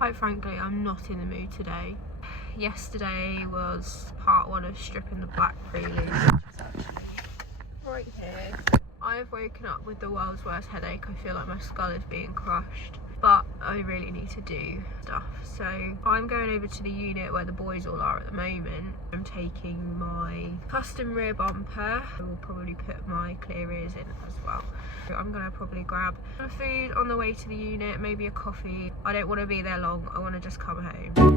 Quite frankly, I'm not in the mood today. Yesterday was part one of stripping the black Prelude, which is actually right here. I've woken up with the world's worst headache. I feel like my skull is being crushed, but I really need to do stuff. So I'm going over to the unit where the boys all are at the moment. I'm taking my custom rear bumper. I will probably put my clear ears in as well. So I'm gonna probably grab some food on the way to the unit, maybe a coffee. I don't want to be there long. I want to just come home.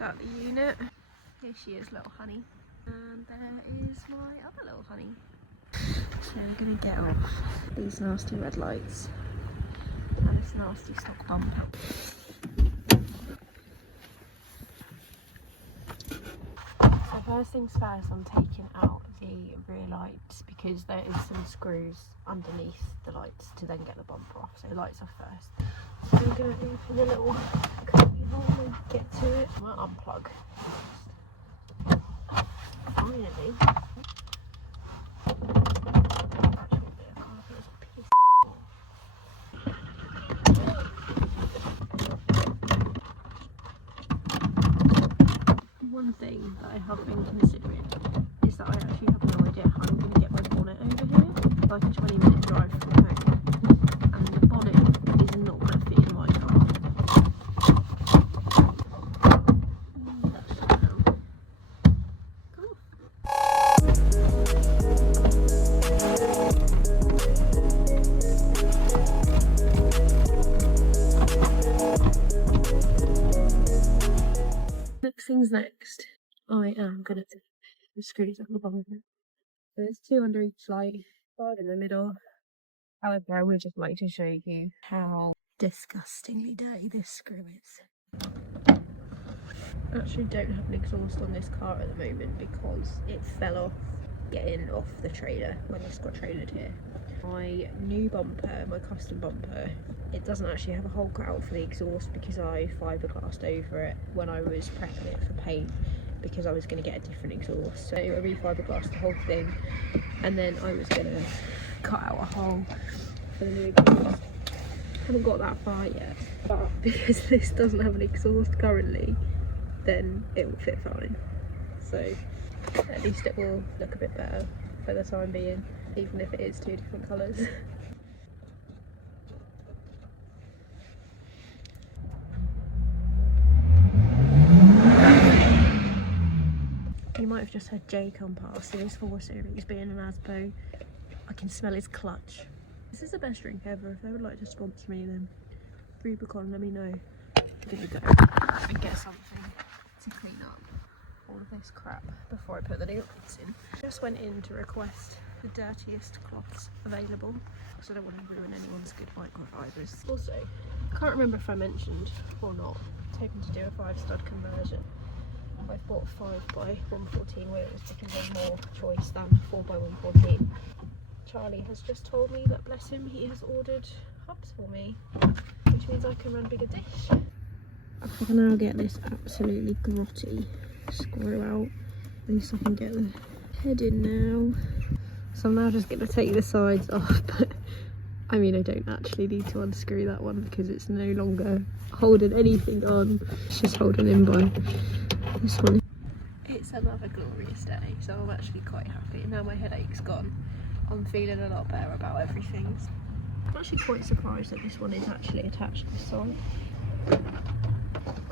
At the unit. Here she is, little honey, and there is my other little honey. So we're gonna get off these nasty red lights and this nasty stock bumper. So first things first, I'm taking out the rear lights because there is some screws underneath the lights to then get the bumper off. So lights off first. So I'm gonna open the little cubby hole and get to it. I'm gonna unplug. Finally. One thing that I have been considering is that I actually have no idea how I'm going to get my bonnet over here. Like a 20-minute drive from home, and the bonnet is not going to fit in my car. Next thing's next. I am going to take the screws off the bottom. There's 2 under each light, 5 in the middle. However, I would just like to show you how disgustingly dirty this screw is. I actually don't have an exhaust on this car at the moment because it fell off getting off the trailer when this got trailered here. My new bumper, my custom bumper, it doesn't actually have a hole cut out for the exhaust because I fiberglassed over it when I was prepping it for paint because I was going to get a different exhaust. So I re-fiberglassed the whole thing and then I was going to cut out a hole for the new exhaust. Haven't got that far yet, but because this doesn't have an exhaust currently, then it will fit fine. So at least it will look a bit better for the time being, even if it is 2 different colours. You might have just heard Jay come past. His 4 Series being an Aspo. I can smell his clutch. This is the best drink ever. If they would like to sponsor me, then Rubicon, let me know. I'm gonna go and get something to clean up all of this crap before I put the new lights in. Just went in to request the dirtiest cloths available because I don't want to ruin anyone's good microfibers. Also, I can't remember if I mentioned or not, I'm hoping to do a 5-stud conversion. I've bought 5x114 wheels because there's more choice than 4x114. Charlie has just told me that, bless him, he has ordered hubs for me, which means I can run bigger dish. I can now get this absolutely grotty screw out. At least I can get the head in now. So I'm now just going to take the sides off, but I mean I don't actually need to unscrew that one because it's no longer holding anything on. It's just holding in by this one. It's another glorious day, so I'm actually quite happy. Now my headache's gone, I'm feeling a lot better about everything. I'm actually quite surprised that this one is actually attached this side. I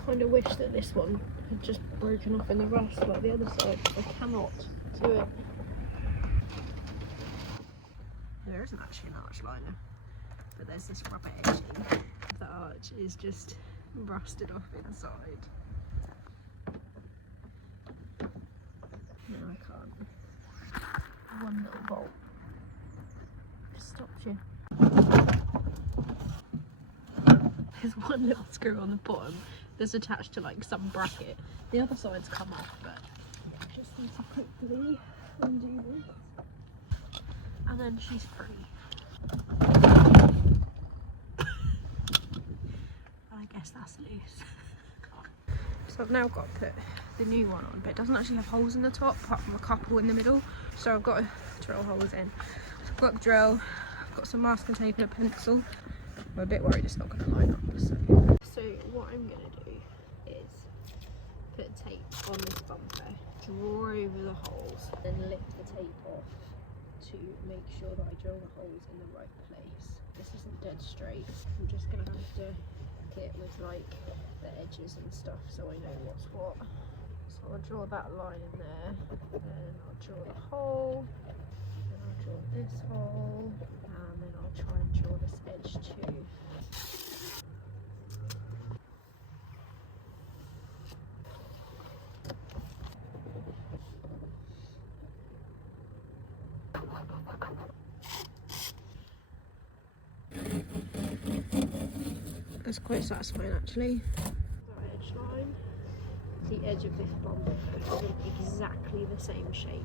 kind of wish that this one had just broken off in the rust like the other side. I cannot do it. There isn't actually an arch liner, but there's this rubber edging. The arch is just rusted off inside. No, I can't. One little bolt just stops you. There's one little screw on the bottom that's attached to like some bracket. The other side's come off, but yeah, just to quickly undo this. And then she's free. I guess that's loose. So I've now got to put the new one on, but it doesn't actually have holes in the top apart from a couple in the middle. So I've got to drill holes in. So I've got the drill, I've got some masking tape and a pencil. I'm a bit worried it's not going to line up. So what I'm going to do is put tape on this bumper, draw over the holes, then lift the tape off to make sure that I drill the holes in the right place. This isn't dead straight. I'm just going to have to it with like the edges and stuff so I know what's what. So I'll draw that line in there, then I'll draw the hole, then I'll draw this hole, and then I'll try and draw this edge too. That's quite satisfying actually. The edge line, the edge of this bumper is in exactly the same shape.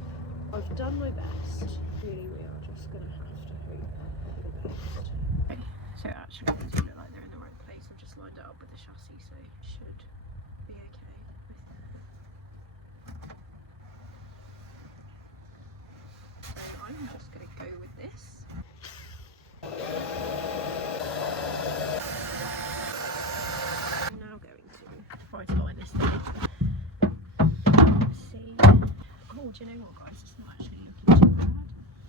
I've done my best. Really, we are just going to have to hope for the best. Okay, so actually they do look like they're in the right place. I've just lined it up with the chassis, so it should be okay. So I'm just going to go with this. Try to line this thing. Let's see. Oh, do you know what, guys? It's not actually looking too bad.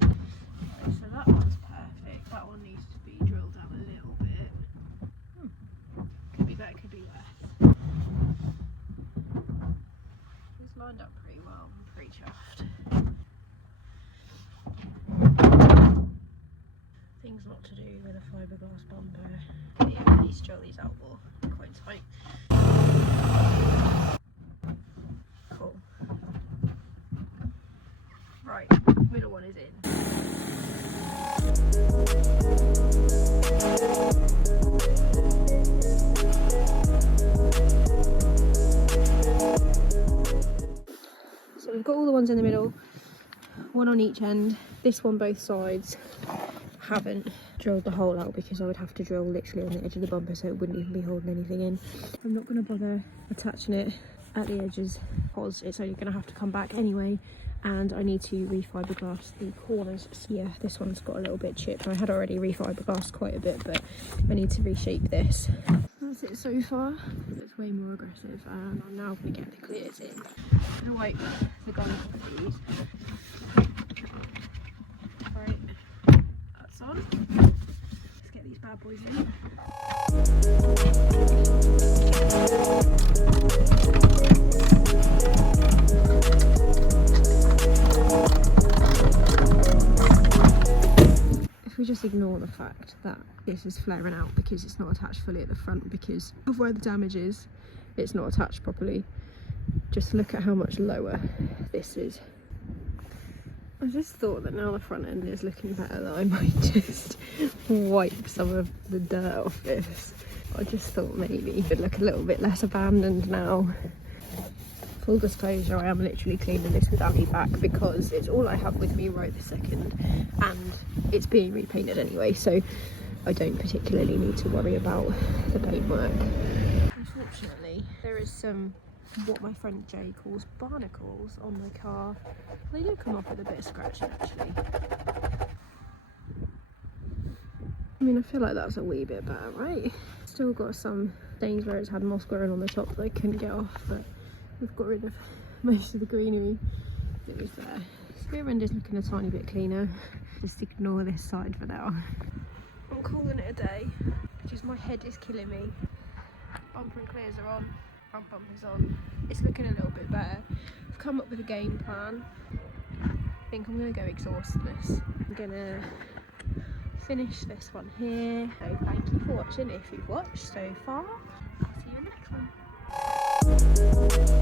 Right, so that one's perfect. That one needs to be drilled down a little bit. Could be better, could be worse. It's lined up pretty well. I'm pretty chuffed. Things not to do with a fiberglass bumper. Yeah, at least drill these out more. Quite tight. Cool. Right, middle one is in. So we've got all the ones in the middle, one on each end, this one both sides. Haven't drilled the hole out because I would have to drill literally on the edge of the bumper so it wouldn't even be holding anything in. I'm not going to bother attaching it at the edges because it's only going to have to come back anyway, and I need to refiberglass the corners. So yeah, this one's got a little bit chipped. I had already refiberglassed quite a bit, but I need to reshape this. That's it so far. It's way more aggressive, and I'm now going to get the clears in. I'm going to wipe the gun off these. Right. On. Let's get these bad boys in. If we just ignore the fact that this is flaring out because it's not attached fully at the front because of where the damage is, it's not attached properly. Just look at how much lower this is. I just thought that now the front end is looking better that I might just wipe some of the dirt off this. I just thought maybe it would look a little bit less abandoned now. Full disclosure, I am literally cleaning this without me back because it's all I have with me right this second and it's being repainted anyway, so I don't particularly need to worry about the paintwork. Unfortunately, there is some what my friend Jay calls barnacles on my car. They do come off with a bit of scratching actually. I mean, I feel like that's a wee bit better, right? Still got some stains where it's had moss growing on the top that I couldn't get off, but we've got rid of most of the greenery that was there. So rear end is looking a tiny bit cleaner. Just ignore this side for now. I'm calling it a day, because my head is killing me. Bumper and clears are on. Front bumper's on. It's looking a little bit better. I've come up with a game plan. I think I'm going to go exhaustless. I'm going to finish this one here. So thank you for watching if you've watched so far. I'll see you in the next one.